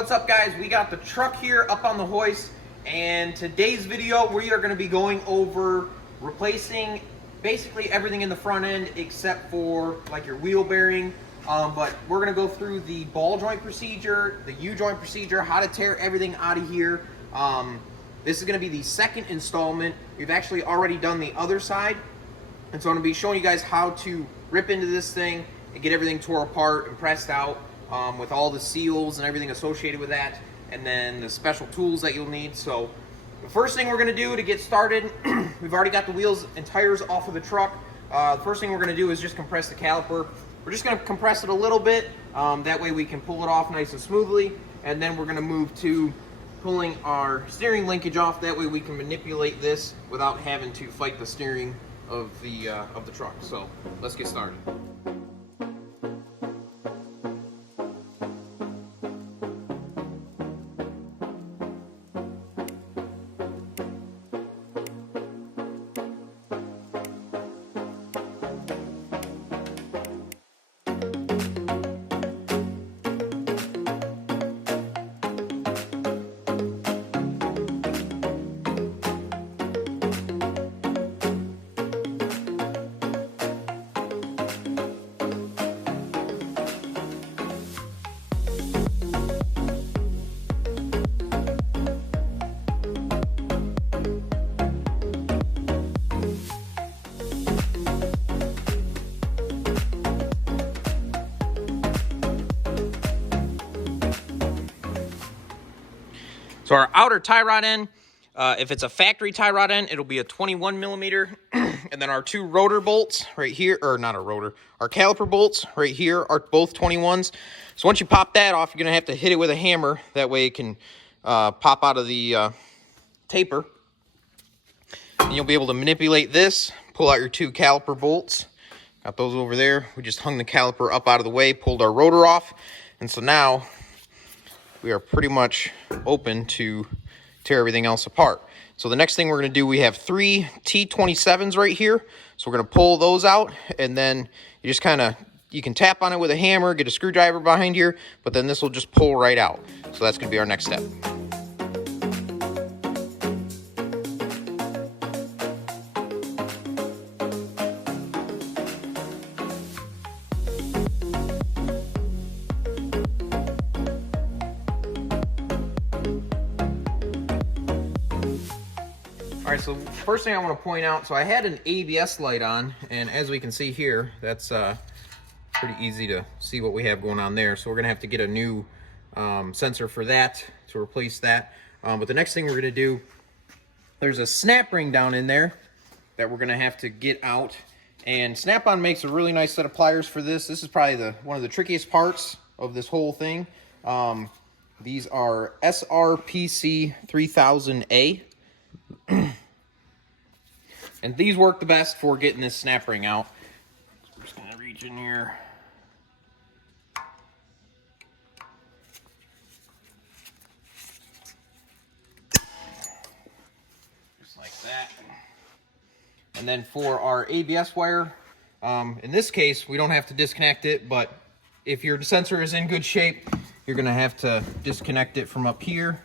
What's up, guys? We got the truck here up on the hoist, and today's video we are going to be going over replacing basically everything in the front end except for like your wheel bearing. But we're going to go through the ball joint procedure, the U-joint procedure, how to tear everything out of here. This is going to be the second installment. We've actually already done the other side, and so I'm going to be showing you guys how to rip into this thing and get everything tore apart and pressed out. With all the seals and everything associated with that, and then the special tools that you'll need. So the first thing we're going to do to get started, we've already got the wheels and tires off of the truck. The first thing we're going to do is just compress the caliper. We're just going to compress it a little bit, that way we can pull it off nice and smoothly, and then we're going to move to pulling our steering linkage off. That way we can manipulate this without having to fight the steering of the truck. So let's get started. So our outer tie rod end, if it's a factory tie rod end, it'll be a 21 millimeter. And then our two rotor bolts right here, or not a rotor, our caliper bolts right here are both 21s. So once you pop that off, you're going to have to hit it with a hammer. That way it can pop out of the taper. And you'll be able to manipulate this, pull out your two caliper bolts. Got those over there. We just hung the caliper up out of the way, pulled our rotor off. And so now we are pretty much open to tear everything else apart. So the next thing we're going to do, we have three T27s right here. So we're going to pull those out, and then you just kind of, you can tap on it with a hammer, get a screwdriver behind here, but then this will just pull right out. So that's going to be our next step. All right, so first thing I want to point out, so I had an ABS light on, and as we can see here, that's pretty easy to see what we have going on there. So we're going to have to get a new sensor for that to replace that. But the next thing we're going to do, there's a snap ring down in there that we're going to have to get out. And Snap-on makes a really nice set of pliers for this. This is probably one of the trickiest parts of this whole thing. These are SRPC 3000A. And these work the best for getting this snap ring out. So we're just going to reach in here. Just like that. And then for our ABS wire, in this case, we don't have to disconnect it, but if your sensor is in good shape, you're going to have to disconnect it from up here.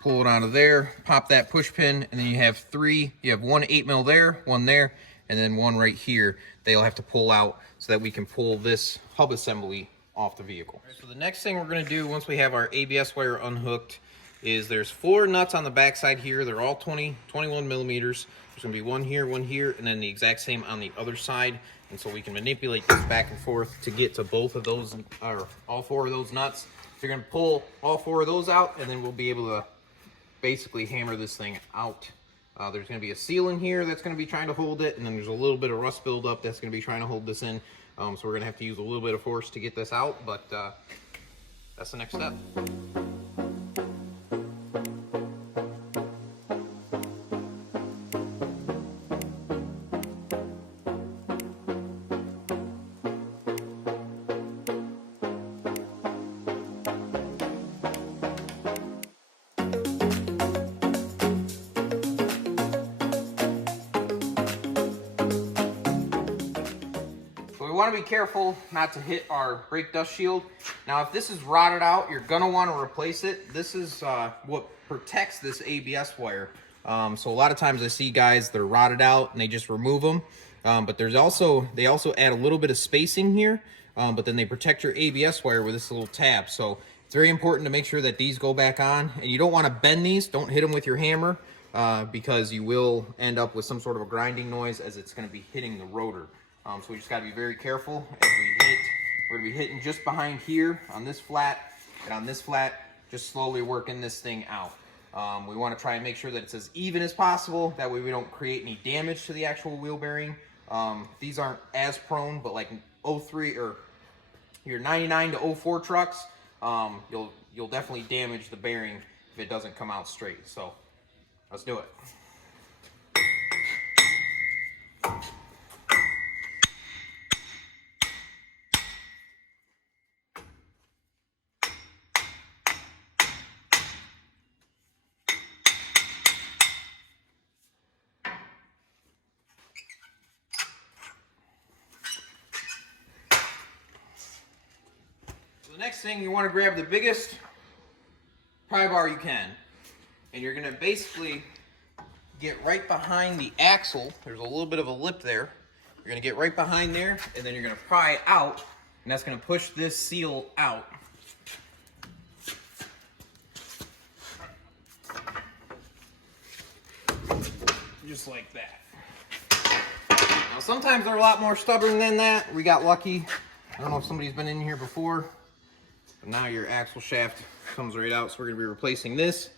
Pull it out of there, pop that push pin, and then you have three. You have one 8mm there, one there, and then one right here. They'll have to pull out so that we can pull this hub assembly off the vehicle. Right, so the next thing we're going to do once we have our ABS wire unhooked is there's 4 nuts on the back side here. They're all 21 millimeters. There's going to be one here, and then the exact same on the other side. And so we can manipulate this back and forth to get to both of those, or all 4 of those nuts. So you're going to pull all 4 of those out, and then we'll be able to basically hammer this thing out. There's going to be a seal in here that's going to be trying to hold it, and then there's a little bit of rust buildup that's going to be trying to hold this in. So we're going to have to use a little bit of force to get this out, but that's the next step. want to be careful not to hit our brake dust shield. Now, if this is rotted out, you're going to want to replace it. This is what protects this ABS wire. So a lot of times I see guys, they're rotted out and they just remove them. But they also add a little bit of spacing here, but then they protect your ABS wire with this little tab. So it's very important to make sure that these go back on. And you don't want to bend these. Don't hit them with your hammer because you will end up with some sort of a grinding noise as it's going to be hitting the rotor. So we just got to be very careful as we hit. We're going to be hitting just behind here on this flat and on this flat, just slowly working this thing out. We want to try and make sure that it's as even as possible. That way we don't create any damage to the actual wheel bearing. These aren't as prone, but like 03 or your 99 to 04 trucks, you'll definitely damage the bearing if it doesn't come out straight. So let's do it. The next thing, you want to grab the biggest pry bar you can, and you're going to basically get right behind the axle. There's a little bit of a lip there. You're going to get right behind there, and then you're going to pry out, and that's going to push this seal out. Just like that. Now sometimes they're a lot more stubborn than that. We got lucky. I don't know if somebody's been in here before. But now your axle shaft comes right out, so we're going to be replacing this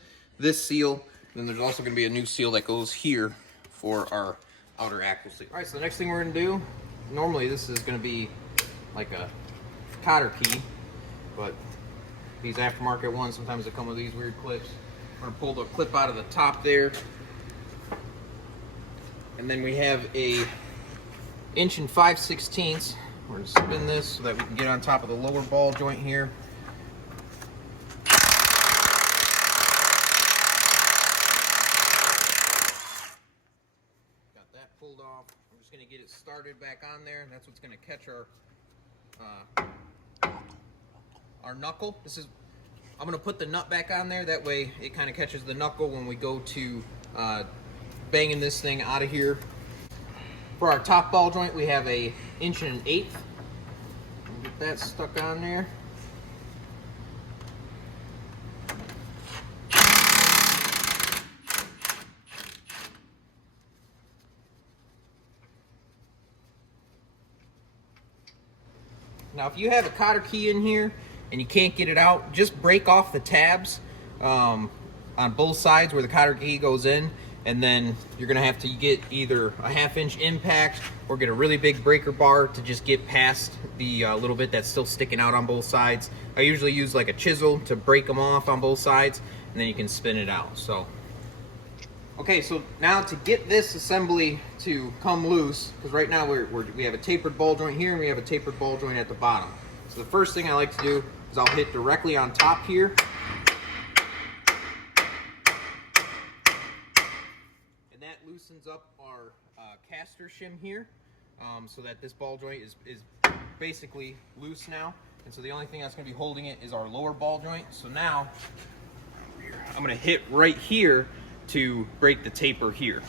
seal, and then there's also going to be a new seal that goes here for our outer axle seal. All right, so the next thing we're going to do, normally this is going to be like a cotter key, but these aftermarket ones, sometimes they come with these weird clips. We're going to pull the clip out of the top there, and then we have a 1 5/16 inches. We're going to spin this so that we can get on top of the lower ball joint here. Pulled off. I'm just going to get it started back on there, and that's what's going to catch our knuckle. I'm going to put the nut back on there, that way it kind of catches the knuckle when we go to banging this thing out of here. For our top ball joint, we have a 1 1/8 inches. Get that stuck on there. Now, if you have a cotter key in here and you can't get it out, just break off the tabs on both sides where the cotter key goes in, and then you're going to have to get either a 1/2 inch impact or get a really big breaker bar to just get past the little bit that's still sticking out on both sides. I usually use like a chisel to break them off on both sides, and then you can spin it out. So, okay, so now to get this assembly to come loose, because right now we have a tapered ball joint here and we have a tapered ball joint at the bottom. So the first thing I like to do is I'll hit directly on top here. And that loosens up our caster shim here, so that this ball joint is basically loose now. And so the only thing that's going to be holding it is our lower ball joint. So now I'm going to hit right here to break the taper here.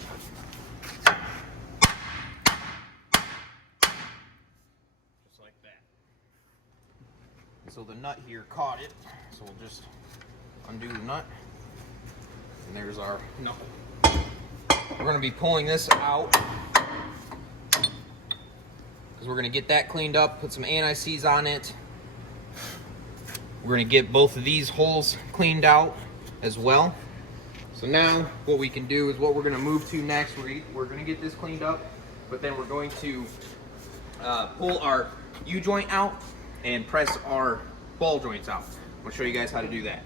Just like that. And so the nut here caught it, so we'll just undo the nut, and there's our knuckle. We're going to be pulling this out because we're going to get that cleaned up, put some anti-seize on it. We're going to get both of these holes cleaned out as well. So now what we can do is what we're going to move to next. We're going to get this cleaned up, but then we're going to pull our U-joint out and press our ball joints out. I'm going to show you guys how to do that.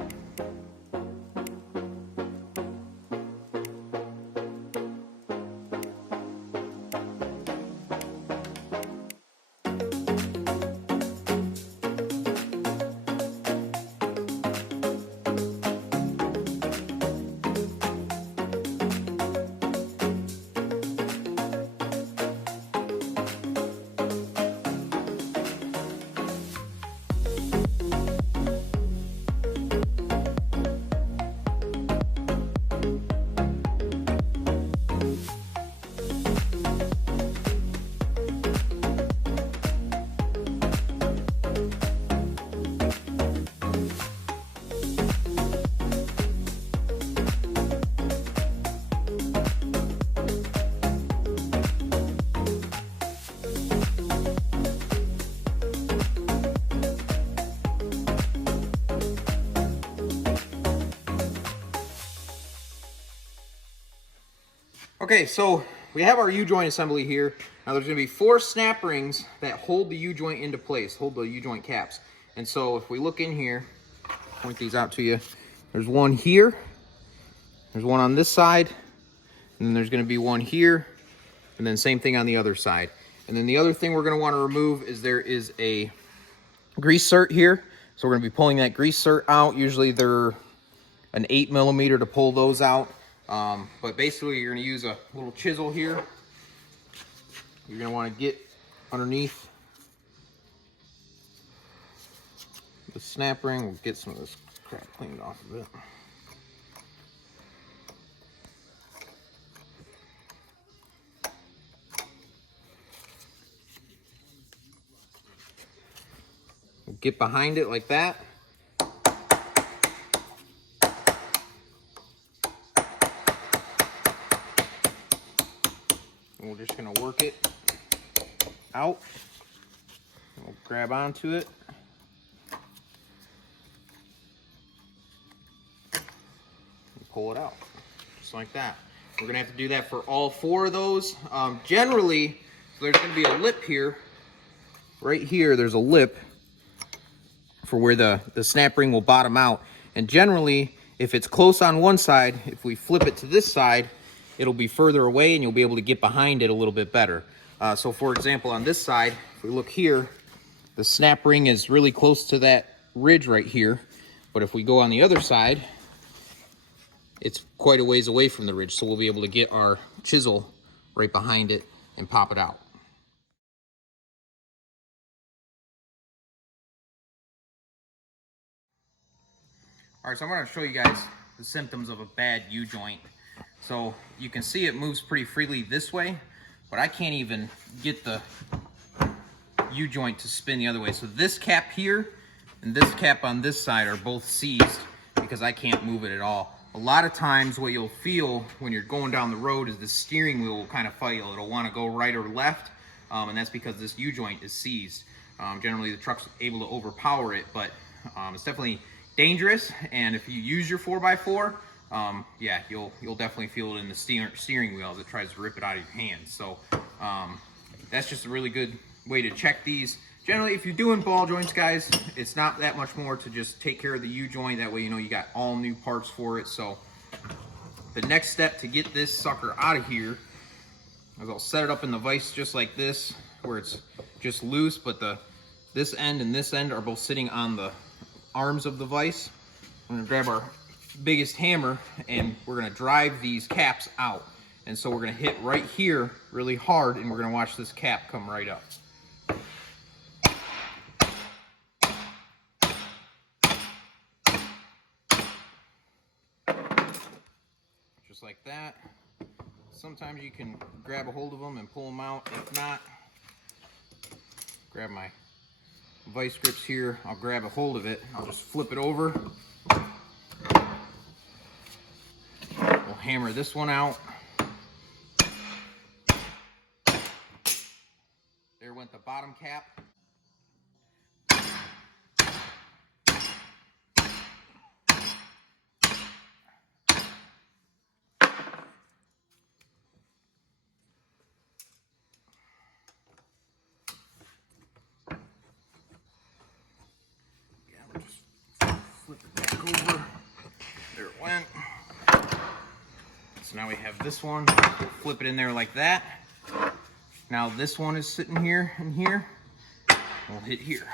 Okay, so we have our U-joint assembly here. Now there's gonna be 4 snap rings that hold the U-joint into place, hold the U-joint caps. And so if we look in here, point these out to you, there's one here, there's one on this side, and then there's gonna be one here, and then same thing on the other side. And then the other thing we're gonna wanna remove is there is a grease cert here. So we're gonna be pulling that grease cert out. Usually they're an 8mm to pull those out. But basically you're gonna use a little chisel here. You're gonna wanna get underneath the snap ring. We'll get some of this crap cleaned off of it. We'll get behind it like that. And we're just gonna work it out. We'll grab onto it. And pull it out, just like that. We're gonna have to do that for all 4 of those. Generally, so there's gonna be a lip here. Right here, there's a lip for where the snap ring will bottom out. And generally, if it's close on one side, if we flip it to this side, it'll be further away and you'll be able to get behind it a little bit better. So for example, on this side, if we look here, the snap ring is really close to that ridge right here. But if we go on the other side, it's quite a ways away from the ridge. So we'll be able to get our chisel right behind it and pop it out. All right, so I'm going to show you guys the symptoms of a bad U-joint. So you can see it moves pretty freely this way, but I can't even get the U-joint to spin the other way. So this cap here and this cap on this side are both seized because I can't move it at all. A lot of times what you'll feel when you're going down the road is the steering wheel will kind of fight. It'll want to go right or left, and that's because this U-joint is seized. Generally the truck's able to overpower it, but it's definitely dangerous. And if you use your 4x4, yeah, you'll definitely feel it in the steering wheel as it tries to rip it out of your hands. So that's just a really good way to check these. Generally, if you're doing ball joints, guys, it's not that much more to just take care of the U-joint. That way you know you got all new parts for it. So the next step to get this sucker out of here is I'll set it up in the vise just like this, where it's just loose, but this end and this end are both sitting on the arms of the vise. I'm gonna grab our biggest hammer and we're gonna drive these caps out. And so we're gonna hit right here really hard and we're gonna watch this cap come right up. Just like that. Sometimes you can grab a hold of them and pull them out. If not, grab my vice grips here. I'll grab a hold of it. I'll just flip it over. We'll hammer this one out. There went the bottom cap. Flip it back over. There it went. So now we have this one. We'll flip it in there like that. Now this one is sitting here and here. We'll hit here.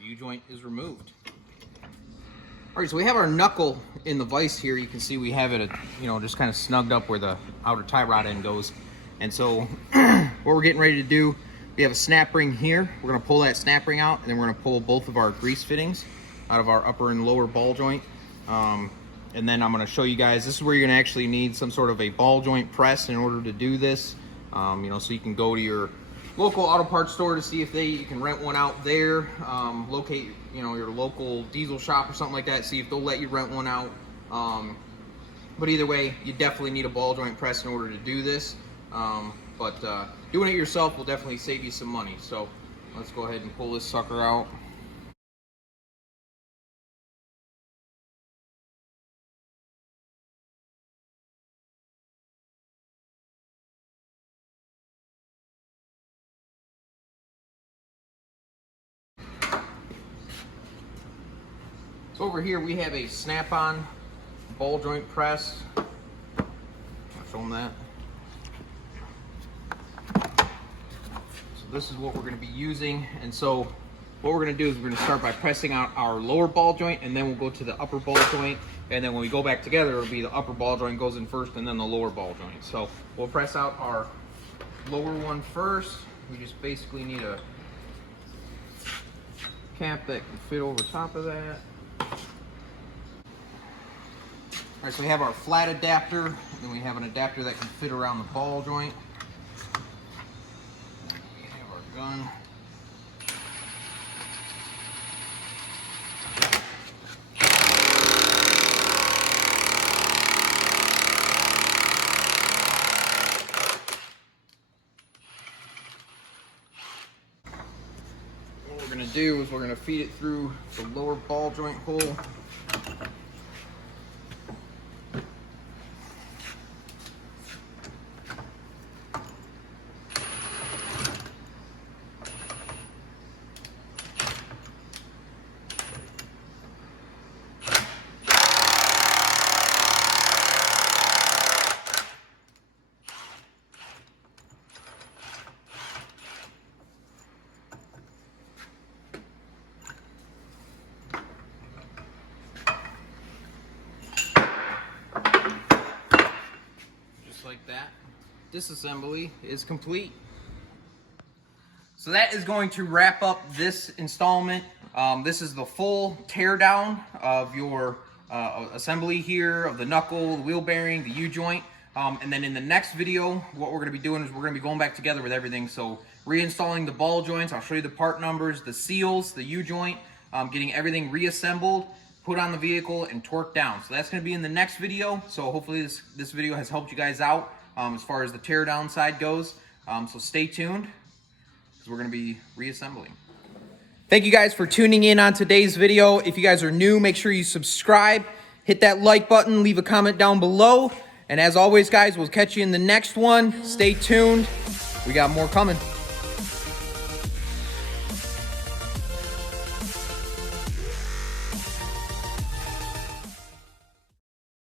U-joint is removed. All right, so we have our knuckle in the vise here. You can see we have it, just kind of snugged up where the outer tie rod end goes. And so what we're getting ready to do, we have a snap ring here. We're gonna pull that snap ring out, and then we're gonna pull both of our grease fittings out of our upper and lower ball joint. And then I'm gonna show you guys, this is where you're gonna actually need some sort of a ball joint press in order to do this. So you can go to your local auto parts store to see if you can rent one out there. Locate, your local diesel shop or something like that, see if they'll let you rent one out. But either way, you definitely need a ball joint press in order to do this. But doing it yourself will definitely save you some money. So let's go ahead and pull this sucker out. So over here we have a snap-on ball joint press. I'll show them that. So this is what we're going to be using. And so what we're going to do is we're going to start by pressing out our lower ball joint, and then we'll go to the upper ball joint. And then when we go back together, it'll be the upper ball joint goes in first and then the lower ball joint. So we'll press out our lower one first. We just basically need a cap that can fit over top of that. All right, so we have our flat adapter, and then we have an adapter that can fit around the ball joint. We have our gun. What we're going to do is we're going to feed it through the lower ball joint hole. Like that. Disassembly is complete. So that is going to wrap up this installment. This is the full teardown of your assembly here of the knuckle, the wheel bearing, the U-joint. And then in the next video, what we're going to be doing is we're going to be going back together with everything. So reinstalling the ball joints, I'll show you the part numbers, the seals, the U-joint, getting everything reassembled, put on the vehicle, and torqued down. So that's going to be in the next video. So hopefully this video has helped you guys out as far as the teardown side goes. So stay tuned, because we're going to be reassembling. Thank you guys for tuning in on today's video. If you guys are new, make sure you subscribe, hit that like button, leave a comment down below. And as always, guys, we'll catch you in the next one. Stay tuned. We got more coming.